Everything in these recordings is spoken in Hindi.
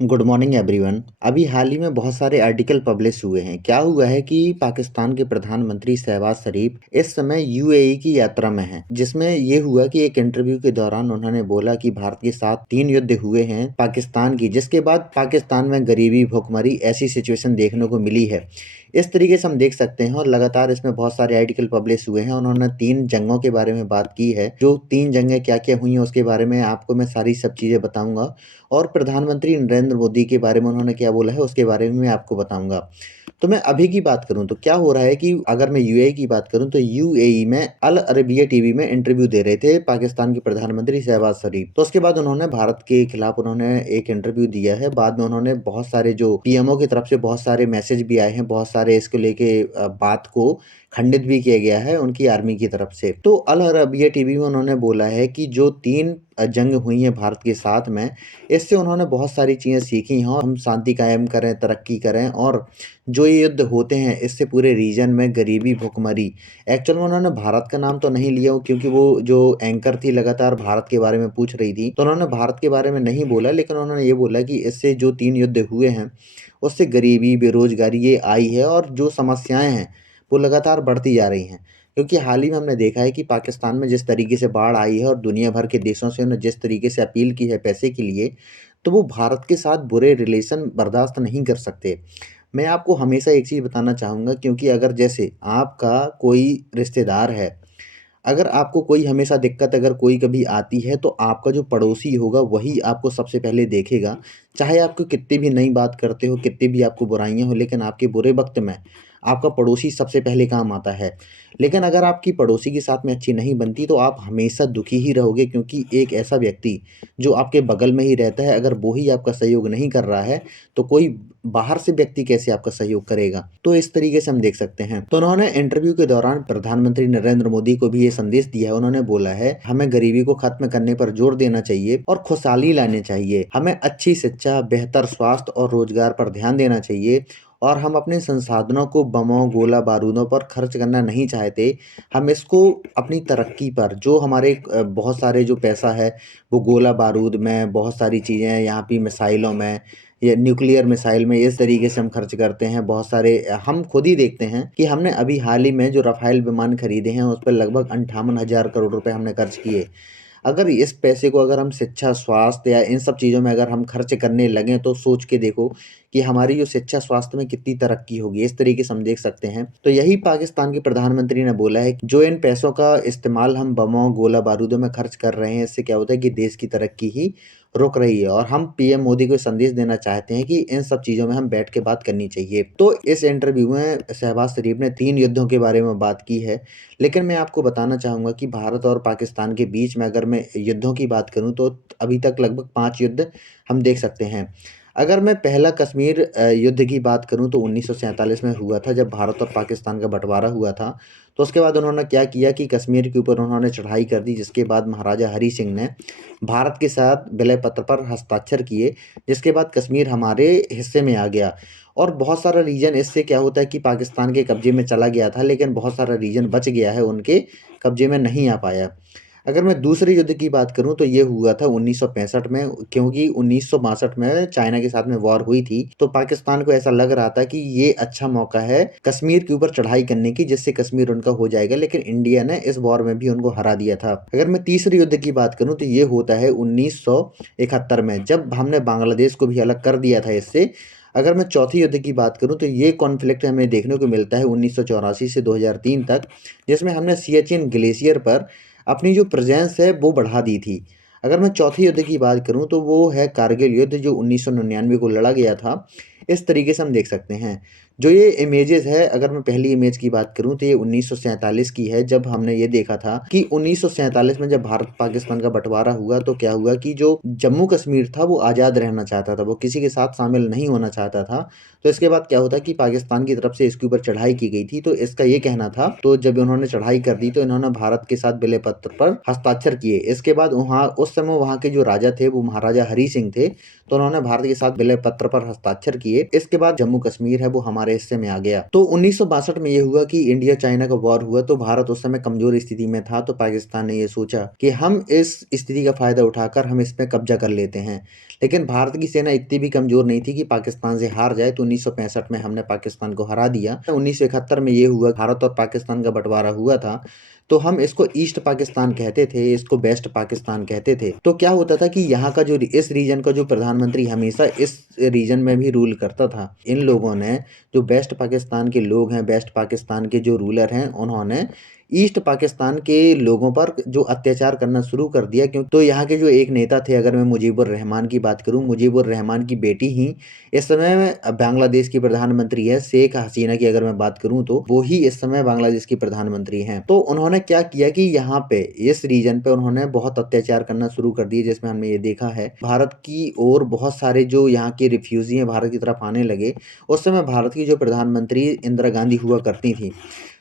Good morning everyone. अभी हाल ही में बहुत सारे आर्टिकल पब्लिश हुए हैं। क्या हुआ है कि पाकिस्तान के प्रधानमंत्री शहबाज शरीफ इस समय यूएई की यात्रा में हैं, जिसमें ये हुआ कि एक इंटरव्यू के दौरान उन्होंने बोला कि भारत के साथ 3 युद्ध हुए हैं पाकिस्तान की, जिसके बाद पाकिस्तान में गरीबी, भुखमरी ऐसी सिचुएशन देखने को मिली है। इस तरीके से हम देख सकते हैं और लगातार इसमें बहुत सारे आर्टिकल पब्लिश हुए हैं। उन्होंने 3 जंगों के बारे में बात की है। जो 3 जंगें क्या क्या हुई हैं उसके बारे में आपको मैं सारी सब चीज़ें बताऊंगा, और प्रधानमंत्री नरेंद्र मोदी के बारे में उन्होंने क्या बोला है उसके बारे में मैं आपको बताऊंगा। तो मैं अभी की बात करूं तो क्या हो रहा है कि अगर मैं यूएई की बात करूं तो यूएई में अल अरबिया टीवी में इंटरव्यू दे रहे थे पाकिस्तान के प्रधानमंत्री शहबाज शरीफ। तो उसके बाद उन्होंने भारत के खिलाफ उन्होंने एक इंटरव्यू दिया है। बाद में उन्होंने बहुत सारे जो पीएमओ की तरफ से बहुत सारे मैसेज भी आए हैं, बहुत सारे इसको लेके बात को खंडित भी किया गया है उनकी आर्मी की तरफ से। तो अल अरबिया टीवी में उन्होंने बोला है कि जो 3 जंग हुई हैं भारत के साथ में, इससे उन्होंने बहुत सारी चीज़ें सीखी हैं और हम शांति कायम करें, तरक्की करें, और जो ये युद्ध होते हैं इससे पूरे रीजन में गरीबी, भुखमरी। एक्चुअल में उन्होंने भारत का नाम तो नहीं लिया क्योंकि वो जो एंकर थी लगातार भारत के बारे में पूछ रही थी, तो उन्होंने भारत के बारे में नहीं बोला, लेकिन उन्होंने ये बोला कि इससे जो 3 युद्ध हुए हैं उससे गरीबी, बेरोजगारी ये आई है, और जो समस्याएं हैं वो लगातार बढ़ती जा रही हैं। क्योंकि हाल ही में हमने देखा है कि पाकिस्तान में जिस तरीके से बाढ़ आई है और दुनिया भर के देशों से उन्होंने जिस तरीके से अपील की है पैसे के लिए, तो वो भारत के साथ बुरे रिलेशन बर्दाश्त नहीं कर सकते। मैं आपको हमेशा एक चीज़ बताना चाहूँगा, क्योंकि अगर जैसे आपका कोई रिश्तेदार है, अगर आपको कोई हमेशा दिक्कत अगर कोई कभी आती है तो आपका जो पड़ोसी होगा वही आपको सबसे पहले देखेगा। चाहे आपको कितनी भी नई बात करते हो, कितनी भी आपको बुराइयाँ हो, लेकिन आपके बुरे वक़्त में आपका पड़ोसी सबसे पहले काम आता है। लेकिन अगर आपकी पड़ोसी के साथ में अच्छी नहीं बनती तो आप हमेशा दुखी ही रहोगे, क्योंकि एक ऐसा व्यक्ति जो आपके बगल में ही रहता है, अगर वो ही आपका सहयोग नहीं कर रहा है तो कोई बाहर से व्यक्ति कैसे आपका सहयोग करेगा। तो इस तरीके से हम देख सकते हैं। तो उन्होंने इंटरव्यू के दौरान प्रधानमंत्री नरेंद्र मोदी को भी ये संदेश दिया है। उन्होंने बोला है हमें गरीबी को खत्म करने पर जोर देना चाहिए और खुशहाली लानी चाहिए। हमें अच्छी शिक्षा, बेहतर स्वास्थ्य और रोजगार पर ध्यान देना चाहिए, और हम अपने संसाधनों को बमों, गोला बारूदों पर खर्च करना नहीं चाहते। हम इसको अपनी तरक्की पर, जो हमारे बहुत सारे जो पैसा है वो गोला बारूद में, बहुत सारी चीज़ें हैं यहाँ पे, मिसाइलों में या न्यूक्लियर मिसाइल में, इस तरीके से हम खर्च करते हैं। बहुत सारे हम खुद ही देखते हैं कि हमने अभी हाल ही में जो राफेल विमान खरीदे हैं उस पर लगभग 58,000 करोड़ रुपए हमने खर्च किए। अगर इस पैसे को अगर हम शिक्षा, स्वास्थ्य या इन सब चीज़ों में अगर हम खर्च करने लगें तो सोच के देखो कि हमारी जो शिक्षा, स्वास्थ्य में कितनी तरक्की होगी। इस तरीके से हम देख सकते हैं। तो यही पाकिस्तान के प्रधानमंत्री ने बोला है कि जो इन पैसों का इस्तेमाल हम बमों, गोला बारूदों में खर्च कर रहे हैं, इससे क्या होता है कि देश की तरक्की ही रुक रही है। और हम पीएम मोदी को संदेश देना चाहते हैं कि इन सब चीज़ों में हम बैठ के बात करनी चाहिए। तो इस इंटरव्यू में शहबाज शरीफ ने 3 युद्धों के बारे में बात की है। लेकिन मैं आपको बताना चाहूँगा कि भारत और पाकिस्तान के बीच में अगर मैं युद्धों की बात करूँ तो अभी तक लगभग 5 युद्ध हम देख सकते हैं। अगर मैं पहला कश्मीर युद्ध की बात करूँ तो 1947 में हुआ था, जब भारत और पाकिस्तान का बँटवारा हुआ था। तो उसके बाद उन्होंने क्या किया कि कश्मीर के ऊपर उन्होंने चढ़ाई कर दी, जिसके बाद महाराजा हरी सिंह ने भारत के साथ विलय पत्र पर हस्ताक्षर किए, जिसके बाद कश्मीर हमारे हिस्से में आ गया। और बहुत सारा रीजन इससे क्या होता है कि पाकिस्तान के कब्जे में चला गया था, लेकिन बहुत सारा रीजन बच गया है, उनके कब्जे में नहीं आ पाया। अगर मैं दूसरे युद्ध की बात करूँ तो ये हुआ था 1965 में, क्योंकि 1962 में चाइना के साथ में वॉर हुई थी। तो पाकिस्तान को ऐसा लग रहा था कि ये अच्छा मौका है कश्मीर के ऊपर चढ़ाई करने की, जिससे कश्मीर उनका हो जाएगा, लेकिन इंडिया ने इस वॉर में भी उनको हरा दिया था। अगर मैं तीसरे युद्ध की बात करूँ तो ये होता है 1971 में, जब हमने बांग्लादेश को भी अलग कर दिया था इससे। अगर मैं चौथे युद्ध की बात करूं तो ये कॉन्फ्लिक्ट हमें देखने को मिलता है 1984 से 2003 तक, जिसमें हमने सियाचिन ग्लेशियर पर अपनी जो प्रेजेंस है वो बढ़ा दी थी। अगर मैं चौथे युद्ध की बात करूं तो वो है कारगिल युद्ध, जो 1999 को लड़ा गया था। इस तरीके से हम देख सकते हैं। जो ये इमेजेस है, अगर मैं पहली इमेज की बात करूं तो ये 1947 की है, जब हमने ये देखा था कि 1947 में जब भारत पाकिस्तान का बंटवारा हुआ तो क्या हुआ कि जो जम्मू कश्मीर था वो आज़ाद रहना चाहता था, वो किसी के साथ शामिल नहीं होना चाहता था। तो इसके बाद क्या होता कि पाकिस्तान की तरफ से इसके ऊपर चढ़ाई की गई थी। तो इसका ये कहना था, तो जब उन्होंने चढ़ाई कर दी तो इन्होंने भारत के साथ विलय पत्र पर हस्ताक्षर किए। इसके बाद वहाँ उस समय वहाँ के जो राजा थे वो महाराजा हरी सिंह थे, तो उन्होंने भारत के साथ विलय पत्र पर हस्ताक्षर किए। इसके बाद जम्मू कश्मीर है वो हमारे हमारे हिस्से में आ गया। तो 1962 में ये हुआ कि इंडिया चाइना का वॉर हुआ, तो भारत उस समय कमजोर स्थिति में था, तो पाकिस्तान ने ये सोचा कि हम इस स्थिति का फायदा उठाकर हम इस पे कब्जा कर लेते हैं। लेकिन भारत की सेना इतनी भी कमजोर नहीं थी कि पाकिस्तान से हार जाए, तो 1965 में हमने पाकिस्तान को हरा दिया। 1971 में ये हुआ, भारत और पाकिस्तान का बंटवारा हुआ था, तो हम इसको ईस्ट पाकिस्तान कहते थे, इसको वेस्ट पाकिस्तान कहते थे। तो क्या होता था कि यहाँ का जो इस रीजन का जो प्रधानमंत्री हमेशा इस रीजन में भी रूल करता था। इन लोगों ने, जो वेस्ट पाकिस्तान के लोग हैं, वेस्ट पाकिस्तान के जो रूलर हैं, उन्होंने ईस्ट पाकिस्तान के लोगों पर जो अत्याचार करना शुरू कर दिया। क्यों? तो यहाँ के जो एक नेता थे, अगर मैं मुजीबुर रहमान की बात करूँ, मुजीबुर रहमान की बेटी ही इस समय बांग्लादेश की प्रधानमंत्री है। शेख हसीना की अगर मैं बात करूं, तो वो ही इस समय बांग्लादेश की प्रधानमंत्री हैं। तो उन्होंने क्या किया कि यहाँ पे इस रीजन पे उन्होंने बहुत अत्याचार करना शुरू कर दिए, जिसमें हमने ये देखा है भारत की ओर बहुत सारे जो यहाँ के रिफ्यूजी हैं भारत की तरफ आने लगे। उस समय भारत की जो प्रधानमंत्री इंदिरा गांधी हुआ करती थी,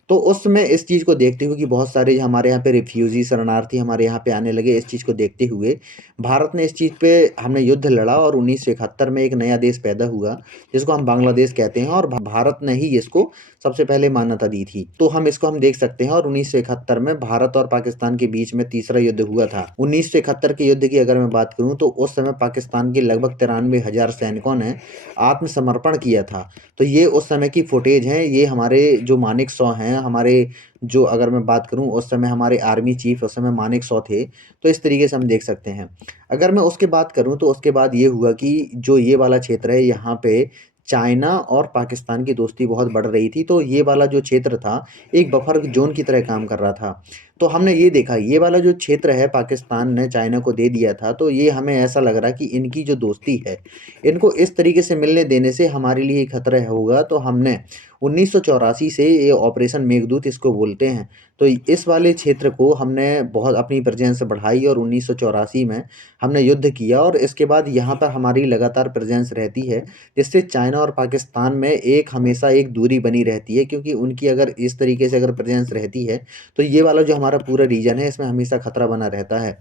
तो उस समय इस चीज़ को देखते हुए कि बहुत सारे हमारे यहाँ पे रिफ्यूजी शरणार्थी हमारे यहाँ पे आने लगे, इस चीज़ को देखते हुए भारत ने इस चीज़ पे हमने युद्ध लड़ा और 1971 में एक नया देश पैदा हुआ, जिसको हम बांग्लादेश कहते हैं, और भारत ने ही इसको सबसे पहले मान्यता दी थी। तो हम इसको हम देख सकते हैं। और 1971 में भारत और पाकिस्तान के बीच में तीसरा युद्ध हुआ था। 1971 के युद्ध की अगर मैं बात करूं, तो उस समय पाकिस्तान के लगभग 93,000 सैनिकों ने आत्मसमर्पण किया था। तो ये उस समय की फुटेज है। ये हमारे जो मानेक शॉ हैं, हमारे जो अगर मैं बात करूं, उस समय हमारे आर्मी चीफ उस समय मानेक शॉ थे। तो इस तरीके से हम देख सकते हैं। अगर मैं उसके बात करूं, तो उसके बाद ये हुआ कि जो ये वाला क्षेत्र है, यहाँ पे चाइना और पाकिस्तान की दोस्ती बहुत बढ़ रही थी। तो ये वाला जो क्षेत्र था, एक बफर जोन की तरह काम कर रहा था। तो हमने ये देखा, ये वाला जो क्षेत्र है पाकिस्तान ने चाइना को दे दिया था, तो ये हमें ऐसा लग रहा कि इनकी जो दोस्ती है, इनको इस तरीके से मिलने देने से हमारे लिए खतरा होगा। तो हमने 1984 से ये ऑपरेशन मेघदूत इसको बोलते हैं, तो इस वाले क्षेत्र को हमने बहुत अपनी प्रेजेंस बढ़ाई और 1984 में हमने युद्ध किया। और इसके बाद यहाँ पर हमारी लगातार प्रेजेंस रहती है, जिससे चाइना और पाकिस्तान में एक हमेशा एक दूरी बनी रहती है, क्योंकि उनकी अगर इस तरीके से अगर प्रेजेंस रहती है, तो ये वाला जो हमारा पूरा रीजन है, इसमें हमेशा खतरा बना रहता है।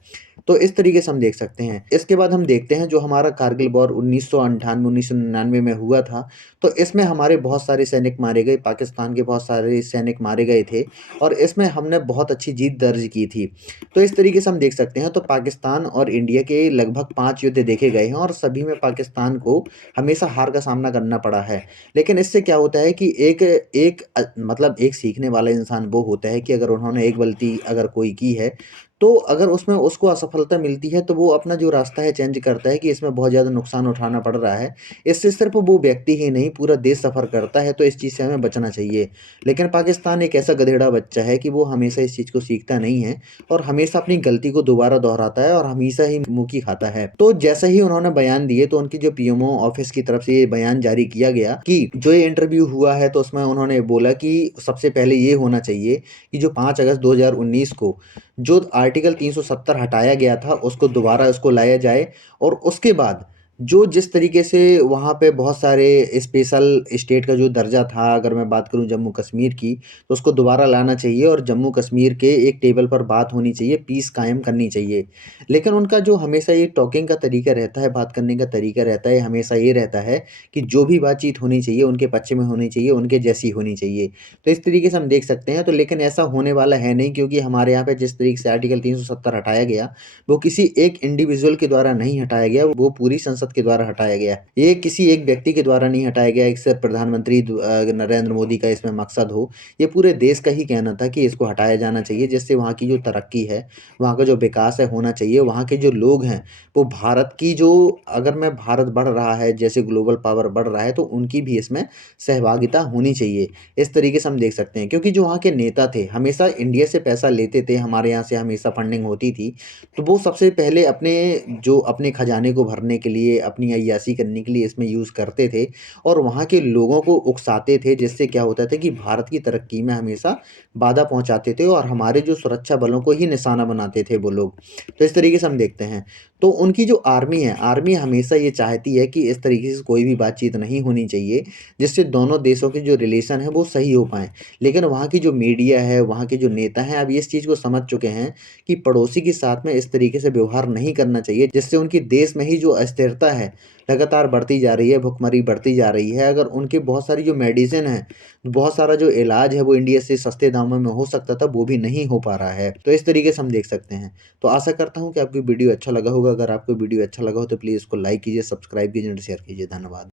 तो इस तरीके से हम देख सकते हैं। इसके बाद हम देखते हैं जो हमारा कारगिल वॉर 1998 1999 में हुआ था, तो इसमें हमारे बहुत सारे सैनिक मारे गए, पाकिस्तान के बहुत सारे सैनिक मारे गए थे, और इसमें हमने बहुत अच्छी जीत दर्ज की थी। तो इस तरीके से हम देख सकते हैं। तो पाकिस्तान और इंडिया के लगभग 5 युद्ध देखे गए हैं, और सभी में पाकिस्तान को हमेशा हार का सामना करना पड़ा है। लेकिन इससे क्या होता है कि मतलब एक सीखने वाला इंसान वो होता है कि अगर उन्होंने एक गलती अगर कोई की है, तो अगर उसमें उसको असफलता मिलती है, तो वो अपना जो रास्ता है चेंज करता है कि इसमें बहुत ज़्यादा नुकसान उठाना पड़ रहा है। इससे सिर्फ वो व्यक्ति ही नहीं, पूरा देश सफ़र करता है। तो इस चीज़ से हमें बचना चाहिए। लेकिन पाकिस्तान एक ऐसा गधेड़ा बच्चा है कि वो हमेशा इस चीज़ को सीखता नहीं है, और हमेशा अपनी गलती को दोबारा दोहराता है, और हमेशा ही मुँह की खाता है। तो जैसे ही उन्होंने बयान दिए, तो उनकी जो पीएमओ ऑफिस की तरफ से ये बयान जारी किया गया कि जो ये इंटरव्यू हुआ है, तो उसमें उन्होंने बोला कि सबसे पहले ये होना चाहिए कि जो 5 अगस्त 2019 को जो आर्टिकल 370 हटाया गया था, उसको दोबारा उसको लाया जाए। और उसके बाद जो जिस तरीके से वहाँ पे बहुत सारे स्पेशल स्टेट का जो दर्जा था, अगर मैं बात करूँ जम्मू कश्मीर की, तो उसको दोबारा लाना चाहिए, और जम्मू कश्मीर के एक टेबल पर बात होनी चाहिए, पीस कायम करनी चाहिए। लेकिन उनका जो हमेशा ये टॉकिंग का तरीका रहता है, बात करने का तरीका रहता है, हमेशा ये रहता है कि जो भी बातचीत होनी चाहिए उनके पक्ष में होनी चाहिए, उनके जैसी होनी चाहिए। तो इस तरीके से हम देख सकते हैं। तो लेकिन ऐसा होने वाला है नहीं, क्योंकि हमारे यहाँ पे जिस तरीके से आर्टिकल 370 हटाया गया, वो किसी एक इंडिविजुअल के द्वारा नहीं हटाया गया, वो पूरी संसद के द्वारा हटाया गया। ये किसी एक व्यक्ति के द्वारा नहीं हटाया गया, एक सिर्फ प्रधानमंत्री नरेंद्र मोदी का इसमें मकसद हो। ये पूरे देश का ही कहना था कि इसको हटाया जाना चाहिए, जिससे वहाँ की जो तरक्की है, वहाँ का जो विकास है होना चाहिए। वहाँ के जो लोग हैं, वो भारत की जो, अगर मैं भारत बढ़ रहा है, जैसे ग्लोबल पावर बढ़ रहा है, तो उनकी भी इसमें सहभागिता होनी चाहिए। इस तरीके से हम देख सकते हैं। क्योंकि जो वहाँ के नेता थे, हमेशा इंडिया से पैसा लेते थे, हमारे यहाँ से हमेशा फंडिंग होती थी, तो वो सबसे पहले अपने खजाने को भरने के लिए, अपनी अय्याशी करने के लिए इसमें यूज़ करते थे, और वहाँ के लोगों को उकसाते थे, जिससे क्या होता था कि भारत की तरक्की में हमेशा बाधा पहुँचाते थे, और हमारे जो सुरक्षा बलों को ही निशाना बनाते थे वो लोग। तो इस तरीके से हम देखते हैं। तो उनकी जो आर्मी है, आर्मी हमेशा ये चाहती है कि इस तरीके से कोई भी बातचीत नहीं होनी चाहिए, जिससे दोनों देशों के जो रिलेशन है वो सही हो पाएँ। लेकिन वहाँ की जो मीडिया है, वहाँ के जो नेता हैं, अब इस चीज़ को समझ चुके हैं कि पड़ोसी के साथ में इस तरीके से व्यवहार नहीं करना चाहिए, जिससे उनकी देश में ही जो अस्थिरता है, लगातार बढ़ती जा रही है, भुखमरी बढ़ती जा रही है। अगर उनकी बहुत सारी जो मेडिसिन है, बहुत सारा जो इलाज है वो इंडिया से सस्ते दामों में हो सकता था, वो भी नहीं हो पा रहा है। तो इस तरीके से हम देख सकते हैं। तो आशा करता हूँ कि आपको वीडियो अच्छा लगा होगा। अगर आपको वीडियो अच्छा लगा हो तो प्लीज़ इसको लाइक कीजिए, सब्सक्राइब कीजिए और शेयर कीजिए। धन्यवाद।